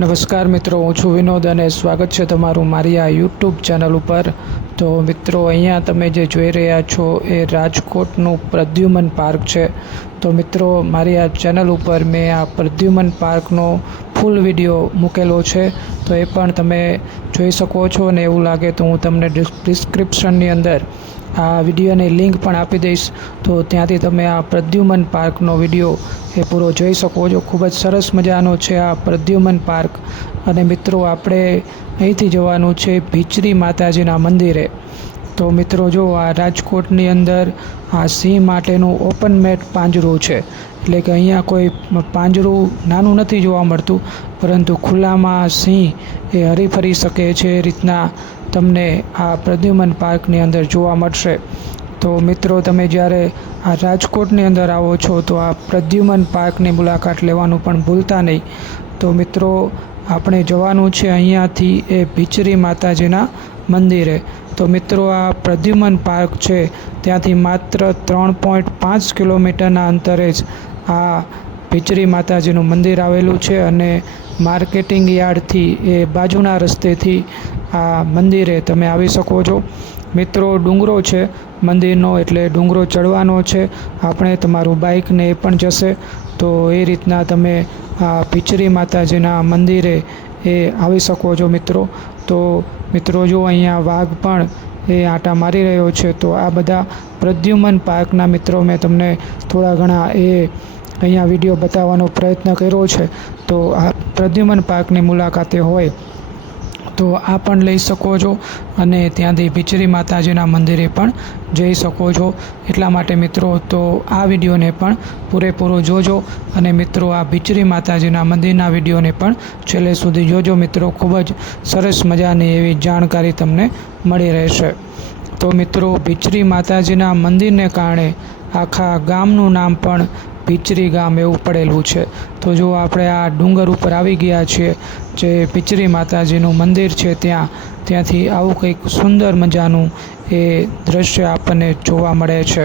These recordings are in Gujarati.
નમસ્કાર મિત્રો, હું છું વિનોદ અને સ્વાગત છે તમારું મારી આ યુટ્યુબ ચેનલ ઉપર। તો મિત્રો, અહીંયા તમે જે જોઈ રહ્યા છો એ રાજકોટનું પ્રદ્યુમન પાર્ક છે। તો મિત્રો, મારી આ ચેનલ ઉપર મેં આ પ્રદ્યુમન પાર્કનો ફૂલ વિડીયો મૂકેલો છે, તો એ પણ તમે જોઈ શકો છો। અને એવું લાગે તો હું તમને ડિસ્ક્રિપ્શનની અંદર આ વિડીયોની લિંક પણ આપી દઈશ, તો ત્યાંથી તમે આ પ્રદ્યુમન પાર્કનો વિડીયો એ પૂરો જોઈ શકો છો। ખૂબ જ સરસ મજાનો છે આ પ્રદ્યુમન પાર્ક। અને મિત્રો, આપણે અહીંથી જવાનું છે ભીચરી માતાજીના મંદિરે। તો મિત્રો, જો આ રાજકોટની અંદર આ સિંહ માટેનું ઓપન મેટ પાંજરું છે, એટલે કે અહીંયા કોઈ પાંજરું નાનું નથી જોવા મળતું, પરંતુ ખુલ્લામાં સિંહ એ હરીફરી શકે છે એ રીતના તમને આ પ્રદ્યુમન પાર્કની અંદર જોવા મળશે। તો મિત્રો, તમે જ્યારે આ રાજકોટની અંદર આવો છો તો આ પ્રદ્યુમન પાર્કની મુલાકાત લેવાનું પણ ભૂલતા નહીં। તો મિત્રો, આપણે જવાનું છે અહીંયાથી એ ભીચરી માતાજીના મંદિરે। તો મિત્રો, આ પ્રદ્યુમન પાર્ક છે ત્યાંથી માત્ર 3.5 કિલોમીટરના અંતરે જ આ ભીચરી માતાજીનું મંદિર આવેલું છે। અને માર્કેટિંગ યાર્ડથી એ બાજુના રસ્તેથી આ મંદિરે તમે આવી શકો છો। મિત્રો, ડુંગરો છે મંદિરનો, એટલે ડુંગરો ચડવાનો છે આપણે, તમારું બાઇકને એ પણ જશે। તો એ રીતના તમે આ ભીચરી માતાજીના મંદિરે એ આવી શકો છો મિત્રો। તો મિત્રો, જો અહીંયા વાઘ પણ એ આંટા મારી રહ્યો છે। તો આ બધા પ્રદ્યુમન પાર્કના મિત્રો મેં તમને થોડા ઘણા એ અહીંયા વિડીયો બતાવવાનો પ્રયત્ન કર્યો છે। તો આ પ્રદ્યુમન પાર્કની મુલાકાતે હોય તો આ પણ લઈ શકો છો, અને ત્યાંથી ભીચરી માતાજીના મંદિરે પણ જઈ શકો છો। એટલા માટે મિત્રો, તો આ વિડીયોને પણ પૂરેપૂરો જોજો, અને મિત્રો આ ભીચરી માતાજીના મંદિરના વિડીયોને પણ છેલ્લે સુધી જોજો મિત્રો। ખૂબ જ સરસ મજાની એવી જાણકારી તમને મળી રહેશે। તો મિત્રો, ભીચરી માતાજીના મંદિરને કારણે આખા ગામનું નામ પણ ભીચરી ગામ એવું પડેલું છે। તો જો આપણે આ ડુંગર ઉપર આવી ગયા છીએ, જે ભીચરી માતાજીનું મંદિર છે ત્યાંથી આવું કંઈક સુંદર મજાનું એ દ્રશ્ય આપણને જોવા મળે છે।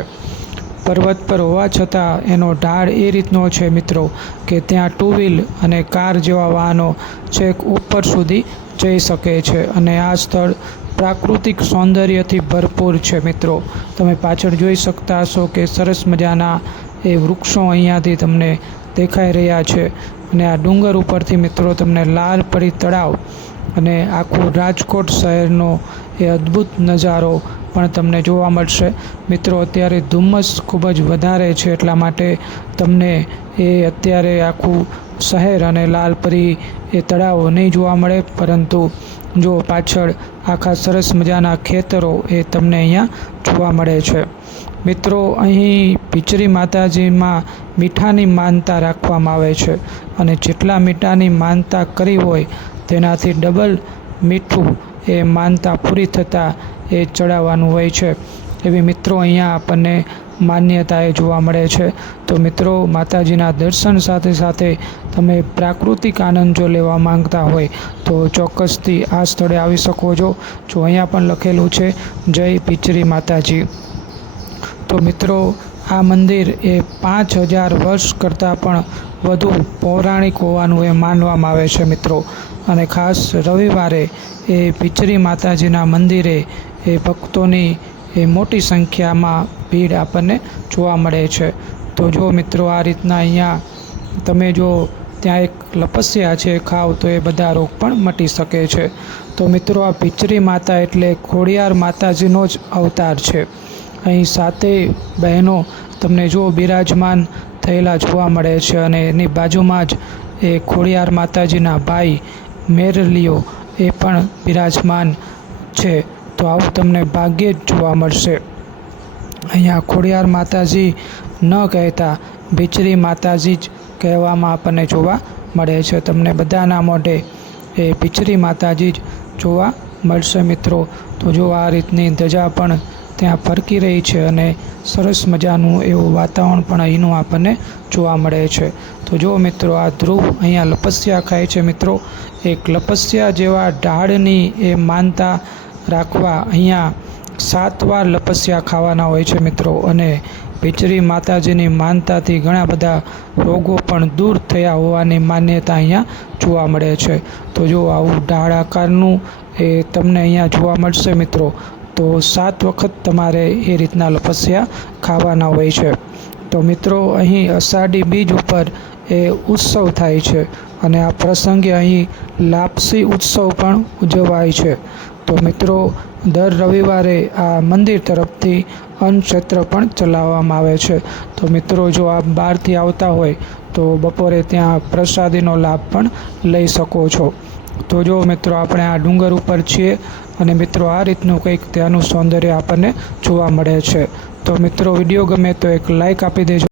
પર્વત પર હોવા છતાં એનો ઢાળ એ રીતનો છે મિત્રો કે ત્યાં ટુ વ્હીલ અને કાર જેવા વાહનો છેક ઉપર સુધી જઈ શકે છે। અને આ સ્થળ પ્રાકૃતિક સૌંદર્યથી ભરપૂર છે મિત્રો। તમે પાછળ જોઈ શકતા હશો કે સરસ મજાના એ વૃક્ષો અહીંયાથી તમને દેખાઈ રહ્યા છે। અને આ ડુંગર ઉપરથી મિત્રો તમને લાલપરી તળાવ અને આખું રાજકોટ શહેરનો એ અદ્ભુત નજારો પણ તમને જોવા મળશે મિત્રો। અત્યારે ધુમ્મસ ખૂબ જ વધારે છે, એટલા માટે તમને એ અત્યારે આખું શહેર અને લાલપરી એ તળાવ નહીં જોવા મળે, પરંતુ જો પાછળ આખા સરસ મજાના ખેતરો એ તમને અહીંયા જોવા મળે છે। મિત્રો, અહીં ભીચરી માતાજીમાં મીઠાની માનતા રાખવામાં આવે છે, અને જેટલા મીઠાની માનતા કરી હોય તેનાથી ડબલ મીઠું એ માનતા પૂરી થતાં એ ચડાવવાનું હોય છે, એવી મિત્રો અહીંયા આપણને માન્યતા એ જોવા મળે છે। તો મિત્રો, માતાજીના દર્શન સાથે સાથે તમે પ્રાકૃતિક આનંદ જો લેવા માંગતા હોય તો ચોક્કસથી આ સ્થળે આવી શકો છો। જો અહીંયા પણ લખેલું છે જય ભીચરી માતાજી। તો મિત્રો, આ મંદિર એ 5000 વર્ષ કરતાં પણ વધુ પૌરાણિક હોવાનું એ માનવામાં આવે છે મિત્રો। અને ખાસ રવિવારે એ ભીચરી માતાજીના મંદિરે એ ભક્તોની એ મોટી સંખ્યામાં ભીડ આપણને જોવા મળે છે। તો જો મિત્રો, આ રીતના અહીંયા તમે જો ત્યાં એક લપસ્યા છે ખાવ તો એ બધા રોગ પણ મટી શકે છે। તો મિત્રો, આ ભીચરી માતા એટલે ખોડિયાર માતાજીનો જ અવતાર છે। અહીં 7 બહેનો તમને જો બિરાજમાન થયેલા જોવા મળે છે, અને એની બાજુમાં જ એ ખોડિયાર માતાજીના ભાઈ મેરલીઓ એ પણ બિરાજમાન છે। તો આવું તમને ભાગ્યે જ જોવા મળશે। અહીંયા ખોડિયાર માતાજી ન કહેતા ભીચરી માતાજી જ કહેવામાં આપણને જોવા મળે છે। તમને બધાના મોઢે એ ભીચરી માતાજી જ જોવા મળશે મિત્રો। તો જો આ રીતની ધજા પણ ત્યાં ફરકી રહી છે, અને સરસ મજાનું એવું વાતાવરણ પણ અહીંનું આપણને જોવા મળે છે। તો જો મિત્રો, આ ધ્રુવ અહીંયા લપસ્યા ખાય છે મિત્રો। એક લપસ્યા જેવા ઢાળની એ માનતા રાખવા અહીંયા 7 વાર લપસ્યા ખાવાના હોય છે મિત્રો। અને પિચરી માતાજીની માનતાથી ઘણા બધા રોગો પણ દૂર થયા હોવાની માન્યતા અહીંયા જોવા મળે છે. તો જો આવું ઢાળ આકારનું એ તમને અહીંયા જોવા મળશે મિત્રો. તો 7 વખત તમારે એ રીતના લપસ્યા ખાવાના હોય છે. તો મિત્રો અહીં અષાઢી બીજ ઉપર એ ઉત્સવ થાય છે અને આ પ્રસંગે અહીં લાપસી ઉત્સવ પણ ઉજવાય છે. તો મિત્રો દર રવિવારે આ મંદિર તરફથી અન્નક્ષેત્ર પણ ચલાવવામાં આવે છે. તો મિત્રો જો આપ બહારથી આવતા હોય તો બપોરે ત્યાં પ્રસાદીનો લાભ પણ લઈ શકો છો. તો જો મિત્રો આપણે આ ડુંગર ઉપર છીએ અને મિત્રો આ રીતનું કંઈક ત્યાંનું સૌંદર્ય આપણને જોવા મળે છે. તો મિત્રો વિડીયો ગમે તો એક લાઈક આપી દેજો.